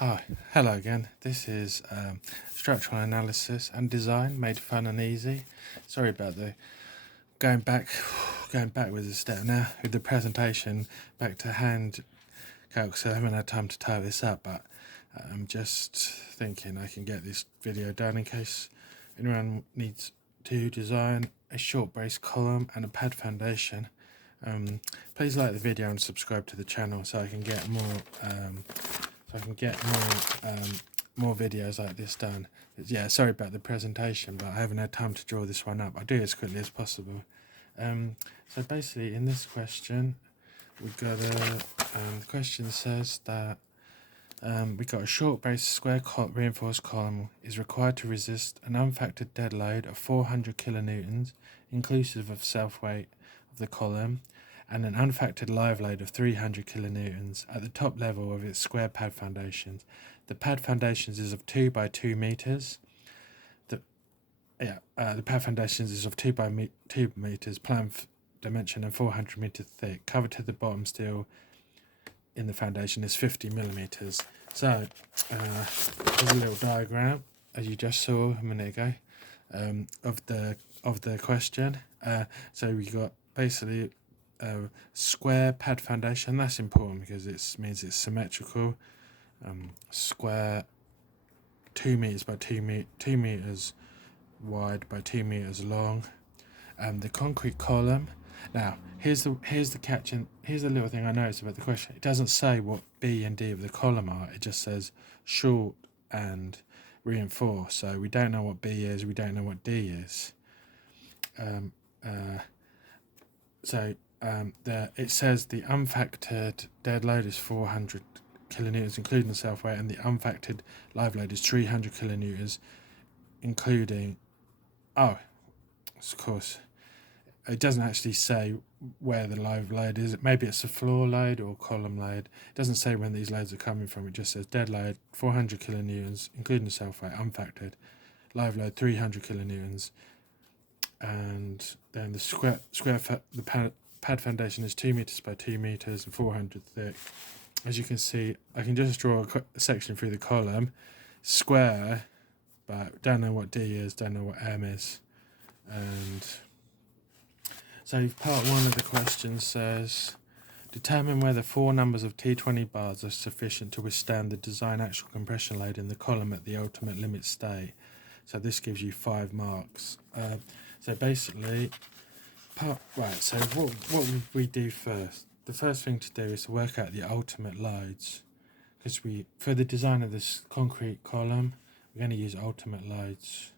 Oh, hello again. This is structural analysis and design made fun and easy. Sorry about the going backwards a step now with the presentation back to hand calc. So I haven't had time to type this up, but I'm just thinking I can get this video done in case anyone needs to design a short brace column and a pad foundation. Please like the video and subscribe to the channel so I can get more videos like this done. Yeah, sorry about the presentation, but I haven't had time to draw this one up. I'll do it as quickly as possible. So basically in this question, we got the question says that we got a short brace square reinforced column is required to resist an unfactored dead load of 400 kilonewtons, inclusive of self-weight of the column, and an unfactored live load of 300 kilonewtons at the top level of its square pad foundations. The pad foundations is of 2 by 2 meters. The pad foundations is of 2 by 2 meters, plan dimension, and 400 meter thick. Cover to the bottom steel in the foundation is 50 millimeters. So there's a little diagram, as you just saw a minute ago, of the question. So we got basically a square pad foundation. That's important because it means it's symmetrical. Square 2 meters by 2 meters wide by 2 meters long. The concrete column. Now here's the catch, and here's the little thing I noticed about the question. It doesn't say what B and D of the column are. It just says short and reinforced. So we don't know what B is. We don't know what D is. It says the unfactored dead load is 400 kilonewtons, including the self-weight, and the unfactored live load is 300 kilonewtons, including... Oh, of course, it doesn't actually say where the live load is. Maybe it's a floor load or column load. It doesn't say when these loads are coming from. It just says dead load 400 kilonewtons, including the self-weight, unfactored. Live load 300 kilonewtons. And then the pad foundation is 2 meters by 2 meters and 400 thick. As you can see, I can just draw a section through the column, square, but don't know what D is, don't know what M is. And so part 1 of the question says, determine whether 4 numbers of T20 bars are sufficient to withstand the design actual compression load in the column at the ultimate limit state. So this gives you 5 marks. So basically, so what would we do first? The first thing to do is to work out the ultimate loads, because for the design of this concrete column, we're going to use ultimate loads.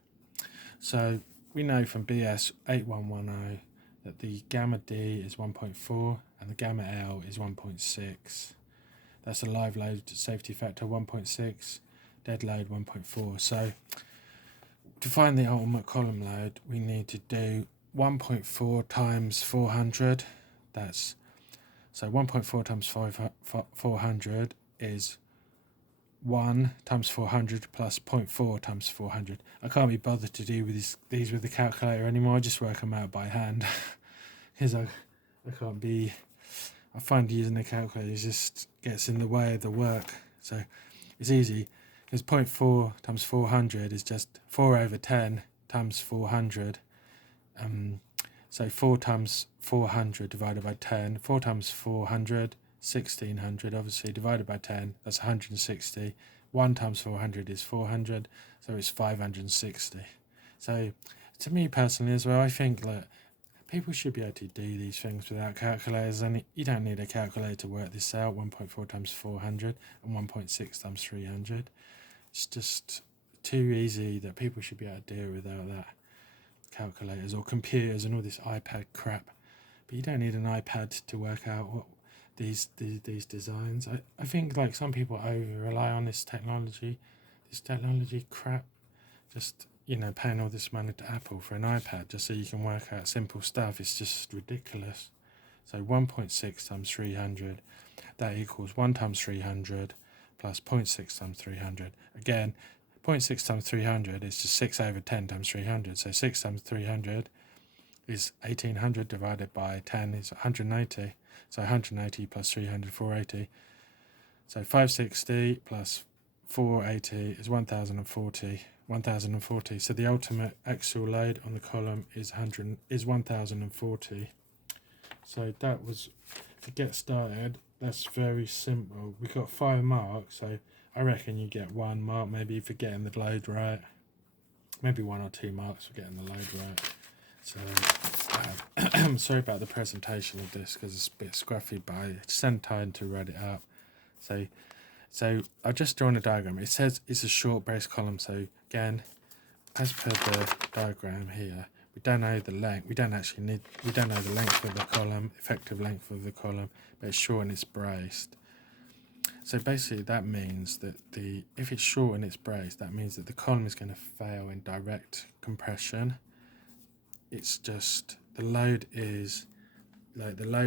So we know from BS 8110 that the gamma D is 1.4 and the gamma L is 1.6. That's a live load safety factor 1.6, dead load 1.4. So to find the ultimate column load, we need to do 1.4 times 400. So 1.4 times 400 is 1 times 400 plus 0.4 times 400. I can't be bothered to do with these with the calculator anymore. I just work them out by hand because I find using the calculator just gets in the way of the work. So it's easy because 0.4 times 400 is just 4 over 10 times 400. So 4 times 400 divided by 10, 4 times 400, 1600, obviously, divided by 10, that's 160. 1 times 400 is 400, so it's 560. So to me personally as well, I think that people should be able to do these things without calculators, and you don't need a calculator to work this out, 1.4 times 400 and 1.6 times 300. It's just too easy that people should be able to do it without that. Calculators or computers and all this iPad crap, but you don't need an iPad to work out what these designs. I think like some people over rely on this technology crap, just paying all this money to Apple for an iPad just so you can work out simple stuff. It's just ridiculous. So 1.6 times 300, that equals 1 times 300 plus 0.6 times 300. Again, 0.6 times 300 is just 6 over 10 times 300. So 6 times 300 is 1800 divided by 10 is 180. So 180 plus 300, 480. So 560 plus 480 is 1040. So the ultimate axial load on the column is 1040. So that was, to get started, that's very simple. We got 5 marks, so I reckon you get 1 mark maybe for getting the load right. Maybe 1 or 2 marks for getting the load right. So I'm sorry about the presentation of this because it's a bit scruffy, but I just had time to write it up. So I've just drawn a diagram. It says it's a short brace column. So again, as per the diagram here, we don't know the length. We don't know the length of the column, effective length of the column, but it's short and it's braced. So basically that means that if it's short and it's braced, that means that the column is going to fail in direct compression. It's just the load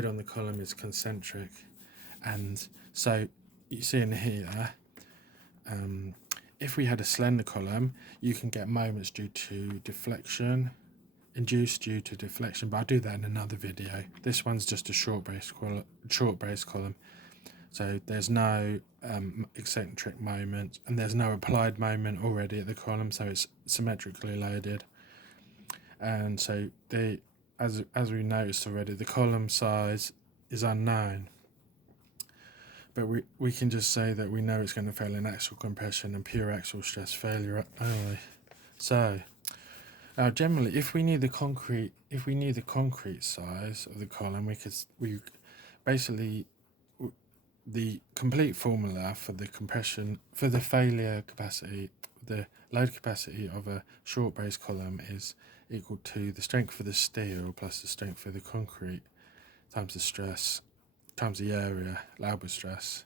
on the column is concentric, and so you see in here, if we had a slender column, you can get moments due to deflection, induced due to deflection, but I'll do that in another video. This one's just a short brace column, so there's no eccentric moment and there's no applied moment already at the column, so it's symmetrically loaded. And so as we noticed already, the column size is unknown, but we can just say that we know it's going to fail in axial compression and pure axial stress failure only. So now generally, if we knew the concrete size of the column, we basically, the complete formula for the failure capacity, the load capacity of a short brace column is equal to the strength of the steel plus the strength of the concrete times the stress times the area allowable stress,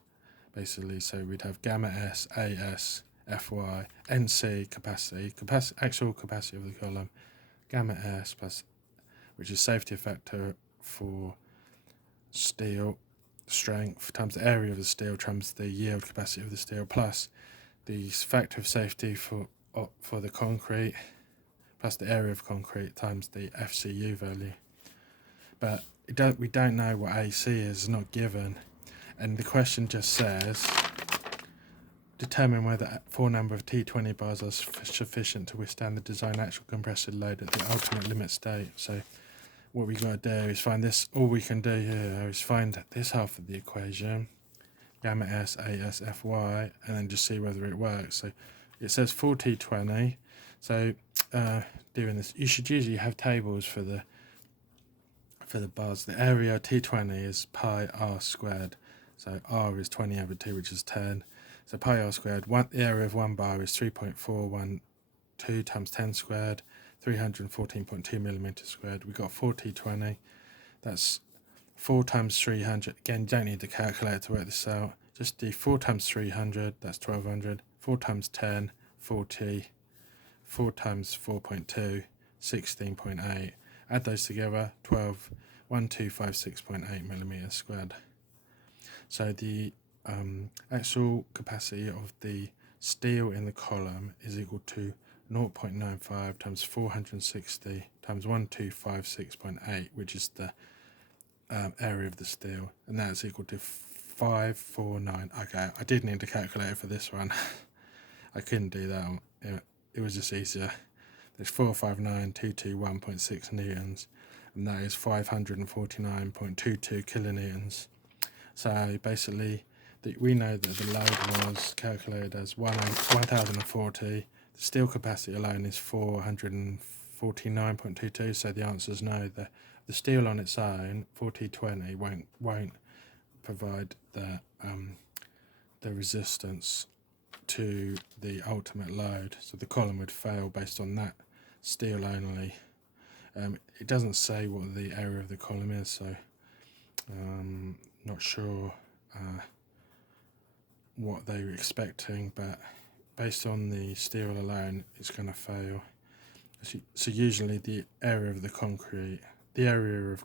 basically. So we'd have gamma S, AS, Fy, NC capacity, actual capacity of the column, gamma S plus, which is safety factor for steel strength times the area of the steel times the yield capacity of the steel, plus the factor of safety for the concrete plus the area of concrete times the FCU value. But we don't know what AC is, not given, and the question just says determine whether 4 number of T20 bars are sufficient to withstand the design actual compressive load at the ultimate limit state. So what we got to do is find this. All we can do here is find this half of the equation, gamma S, AS, Fy, and then just see whether it works. So it says 4 T20. So doing this, you should usually have tables for the bars. The area T20 is pi r squared. So r is 20 over 2, which is 10. So pi r squared, the area of 1 bar is 3.412 times 10 squared, 314.2 millimeters squared. We got 4 T20. That's 4 times 300. Again, you don't need the calculator to work this out. Just do 4 times 300, that's 1200. 4 times 10, 40. 4 times 4.2, 16.8. Add those together, 12,1256.8 millimeters squared. So the actual capacity of the steel in the column is equal to 0.95 times 460 times 1256.8, which is the area of the steel, and that's equal to 549. Okay, I did need a calculator for this one. I couldn't do that. It was just easier. There's 459,221.6 newtons, and that is 549.22 kilonewtons. So basically, we know that the load was calculated as 1040. The steel capacity alone is 449.22. So the answer is no. The steel on its own, 4020, won't provide the resistance to the ultimate load, so the column would fail based on that steel only. It doesn't say what the area of the column is, so not sure what they were expecting, but based on the steel alone, it's going to fail. So usually the area of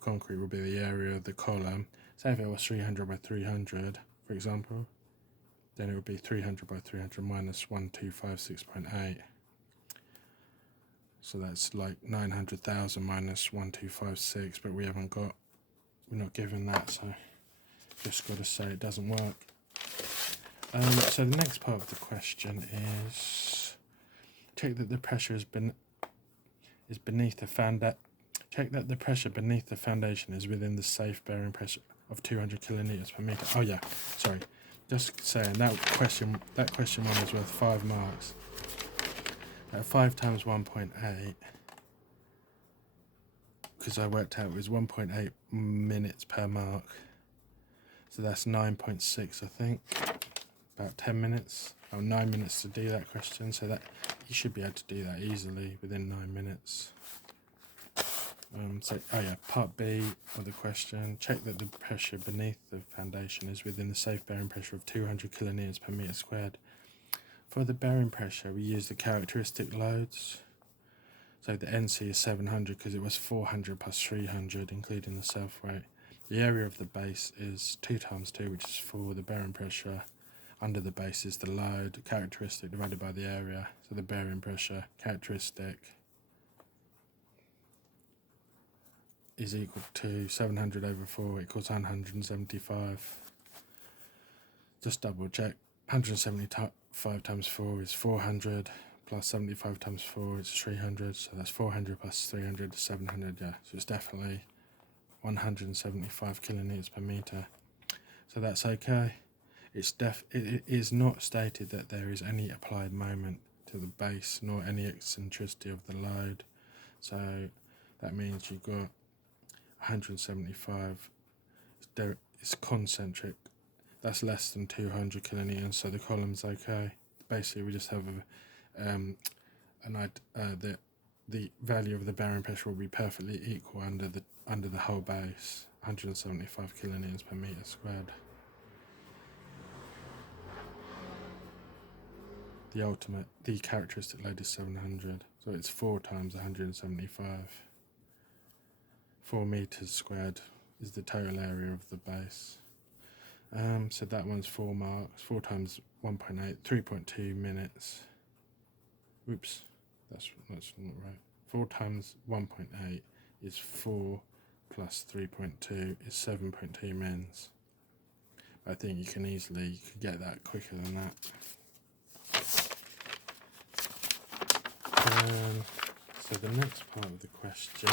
concrete will be the area of the column. Say if it was 300 by 300, for example, then it would be 300 by 300 minus 1256.8. So that's like 900,000 minus 1256, but we're not given that, so just got to say it doesn't work. So the next part of the question is check that the pressure is beneath the check that the pressure beneath the foundation is within the safe bearing pressure of 200 kilonewtons per meter. Oh yeah, sorry. Just saying that question one was worth 5 marks. 5 times 1.8, because I worked out it was 1.8 minutes per mark. So that's 9.6, I think. About 10 minutes, or 9 minutes to do that question. So that you should be able to do that easily within 9 minutes. Part B of the question. Check that the pressure beneath the foundation is within the safe bearing pressure of 200 kilonewtons per meter squared. For the bearing pressure, we use the characteristic loads. So the NC is 700 because it was 400 plus 300, including the self-weight. The area of the base is 2 times 2, which is 4. The bearing pressure under the base is the load, characteristic divided by the area. So the bearing pressure, characteristic, is equal to 700 over 4 equals 175. Just double check. 175 times 4 is 400, plus 75 times 4 is 300, so that's 400 plus 300 is 700, yeah. So it's definitely 175 kilonewtons per meter. So that's okay. It is not stated that there is any applied moment to the base, nor any eccentricity of the load. So that means you've got 175, it's concentric. That's less than 200 kilonewtons, so the column's okay. Basically, we just have the value of the bearing pressure will be perfectly equal under the whole base, 175 kilonewtons per meter squared. The characteristic load is 700, so it's 4 times 175. 4 meters squared is the total area of the base. So that one's 4 marks. 4 times 1.8, 3.2 minutes. Oops, that's not right. 4 times 1.8 is 4 plus 3.2 is 7.2 mins. I think you can get that quicker than that. So the next part of the question,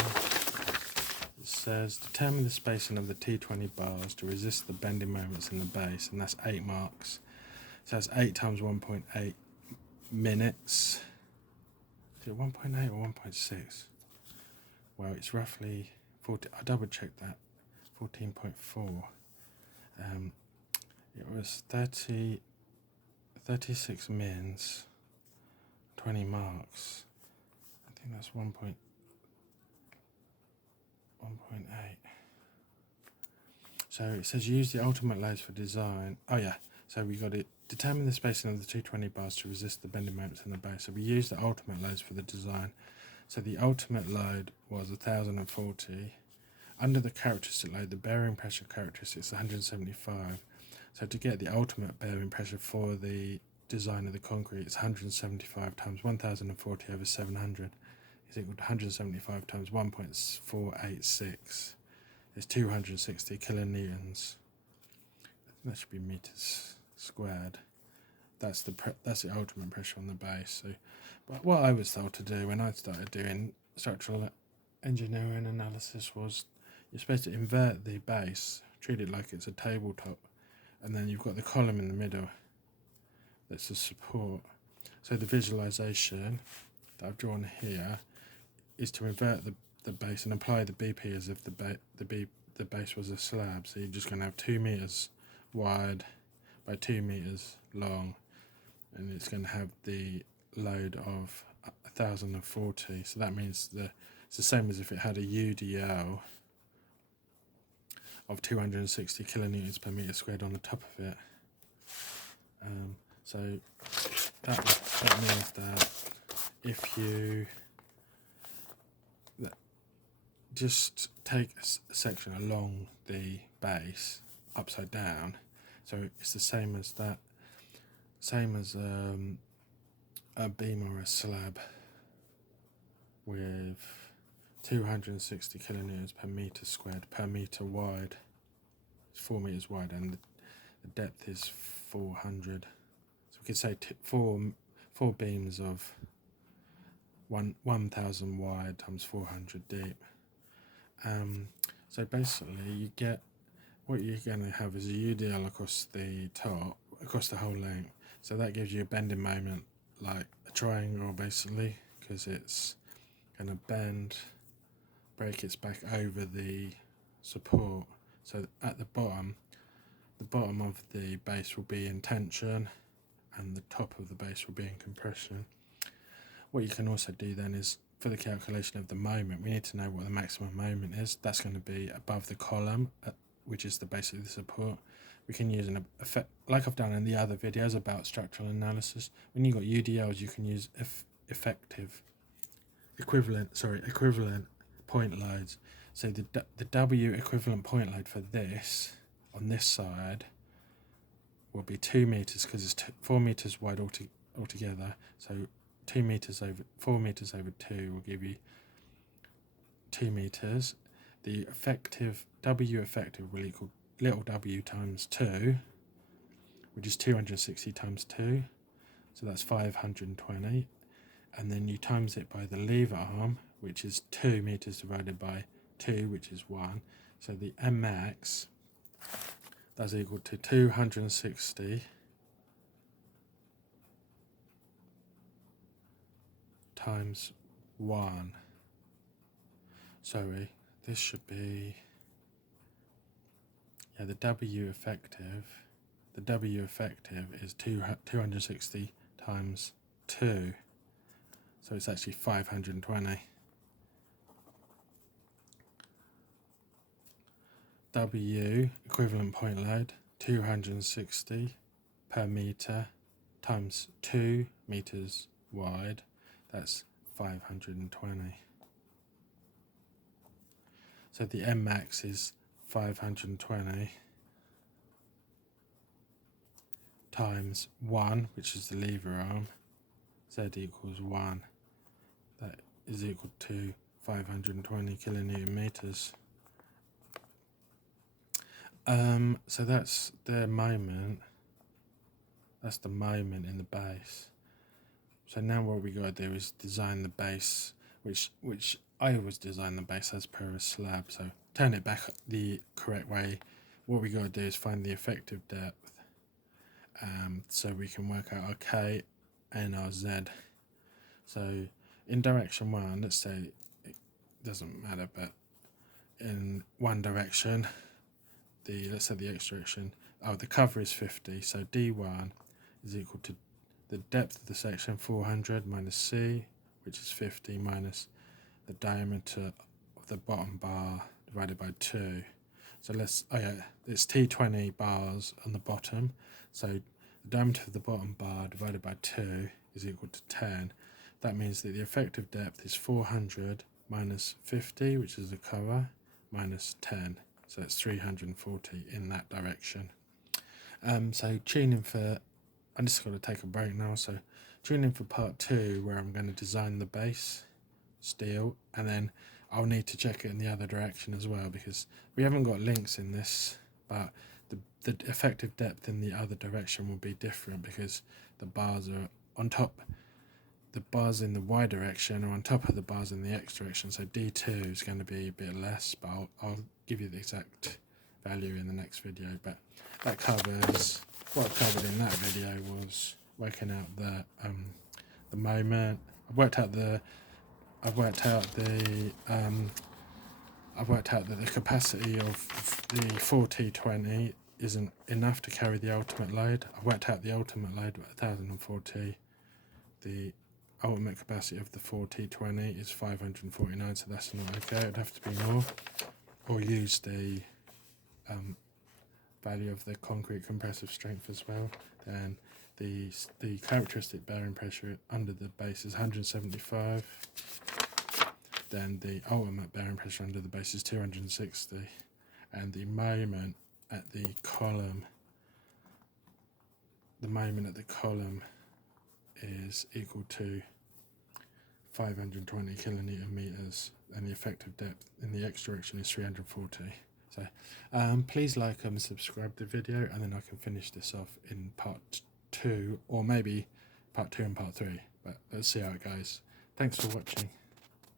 it says determine the spacing of the T20 bars to resist the bending moments in the base, and that's 8 marks. So that's 8 times 1.8 minutes. Is it 1.8 or 1.6? Well, it's roughly 40. I double checked that. 14.4. It was 36 mins, 20 marks. I think that's 1.8. So it says use the ultimate loads for design. Oh yeah, so we got it. Determine the spacing of the 220 bars to resist the bending moments in the base. So we use the ultimate loads for the design. So the ultimate load was 1040. Under the characteristic load, the bearing pressure characteristic is 175. So to get the ultimate bearing pressure for the design of the concrete, it's 175 times 1040 over 700 is equal to 175 times 1.486. It's 260 kilonewtons. That should be meters squared. That's the ultimate pressure on the base. So, but what I was told to do when I started doing structural engineering analysis was you're supposed to invert the base, treat it like it's a tabletop, and then you've got the column in the middle that's the support. So the visualization that I've drawn here is to invert the base and apply the BP as if the base was a slab. So you're just going to have 2 meters wide by 2 meters long, and it's going to have the load of 1040. So that means it's the same as if it had a UDL of 260 kilonewtons per meter squared on the top of it. So that means that if you just take a section along the base upside down, so it's the same as a beam or a slab with 260 kilonewtons per meter squared per meter wide. It's 4 meters wide, and the depth is 400. So we could say four beams of 1,000 wide times 400 deep. So basically you get, what you're going to have is a UDL across the top, across the whole length. So that gives you a bending moment like a triangle basically, because it's going to break its back over the support. So at the bottom of the base will be in tension and the top of the base will be in compression. What you can also do then is, for the calculation of the moment, we need to know what the maximum moment is. That's going to be above the column, which is basically the support. We can use an effect, like I've done in the other videos about structural analysis. When you've got UDLs, you can use equivalent point loads. So the W equivalent point load for this, on this side, will be 2 meters, because it's 4 meters wide altogether. So 2 meters over 4 meters over 2 will give you 2 meters. The effective W effective will equal little w times 2, which is 260 times 2, so that's 520, and then you times it by the lever arm, which is 2 meters divided by 2, which is 1. So the Mmax, that's equal to 260 times 1. Sorry, this should be, yeah, the W effective is 260 times 2, so it's actually 520. W equivalent point load, 260 per meter times 2 meters wide, that's 520. So the Mmax is 520 times 1, which is the lever arm, Z equals 1. That is equal to 520 kilonewton meters. So that's the moment. That's the moment in the base. So now what we got to do is design the base, which I always design the base as per a slab. So turn it back the correct way. What we got to do is find the effective depth, so we can work out our K and our Z. So in direction 1, let's say it doesn't matter, but in one direction, let's say the X direction, the cover is 50, so D1 is equal to the depth of the section, 400 minus C, which is 50, minus the diameter of the bottom bar divided by 2. So it's T20 bars on the bottom, so the diameter of the bottom bar divided by 2 is equal to 10. That means that the effective depth is 400 minus 50, which is the cover, minus 10. So it's 340 in that direction. So tuning for, I'm just going to take a break now. So tuning for part 2, where I'm going to design the base steel, and then I'll need to check it in the other direction as well, because we haven't got links in this, but the effective depth in the other direction will be different, because the bars are on top. The bars in the Y direction are on top of the bars in the X direction, so D2 is going to be a bit less, but I'll give you the exact value in the next video. But that covers, what I covered in that video was working out the moment. I've worked out that the capacity of the 4T20 isn't enough to carry the ultimate load. I've worked out the ultimate load at 1040. The ultimate capacity of the 4T20 is 549, so that's not okay. It'd have to be more, or use the value of the concrete compressive strength as well. Then the characteristic bearing pressure under the base is 175. Then the ultimate bearing pressure under the base is 260, and the moment at the column, is equal to 520 kilonewton meters, and the effective depth in the X direction is 340. So there. Please like and subscribe to the video, and then I can finish this off in part 2, or maybe part 2 and part 3, but let's see how it goes. Thanks for watching.